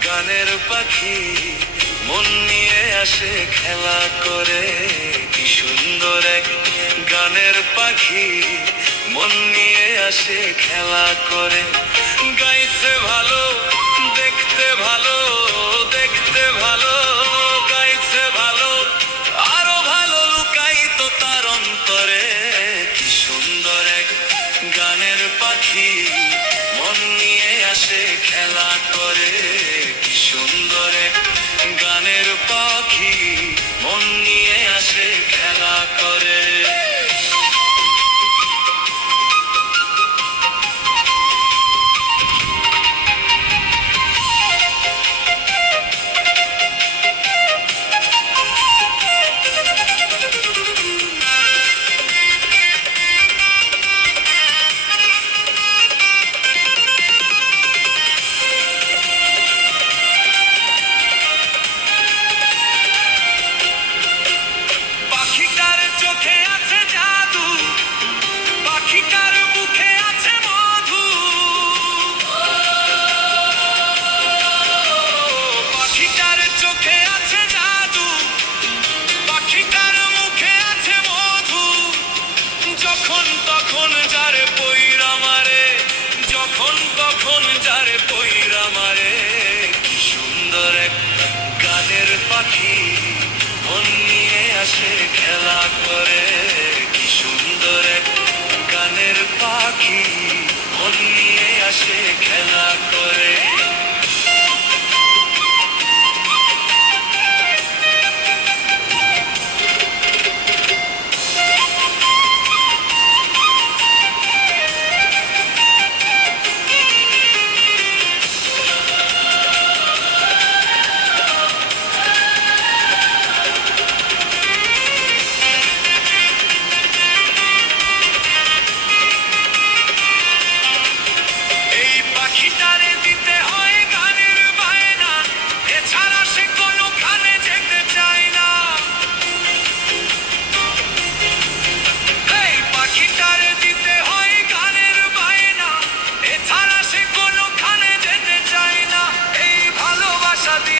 গানের পাখি মন নিয়ে আসে খেলা করে, কি সুন্দর এক গানের পাখি মন নিয়ে আসে খেলা করে। গাইছে ভালো, দেখতে ভালো, দেখতে ভালো, গাইছে ভালো, আরো ভালো লুকাইতো তার অন্তরে। কি সুন্দর এক গানের পাখি মন নিয়ে আসে খেলা করে, কি সুন্দর এক গানের পাখি মন নিয়ে আসে খেলা করে। পাখিটার চোখে আছে জাদু, পাখিটার মুখে আছে মধু, পাখিটার চোখে আছে জাদু, পাখিটার মুখে আছে মধু। যখন তখন যারে পইরা মারে, যখন তখন যারে পইরা মারে। কি সুন্দর এক গানের পাখি মন নিয়ে আসে খেলা করে, কি সুন্দর এক গানের পাখি মন নিয়ে আসে খেলা করে।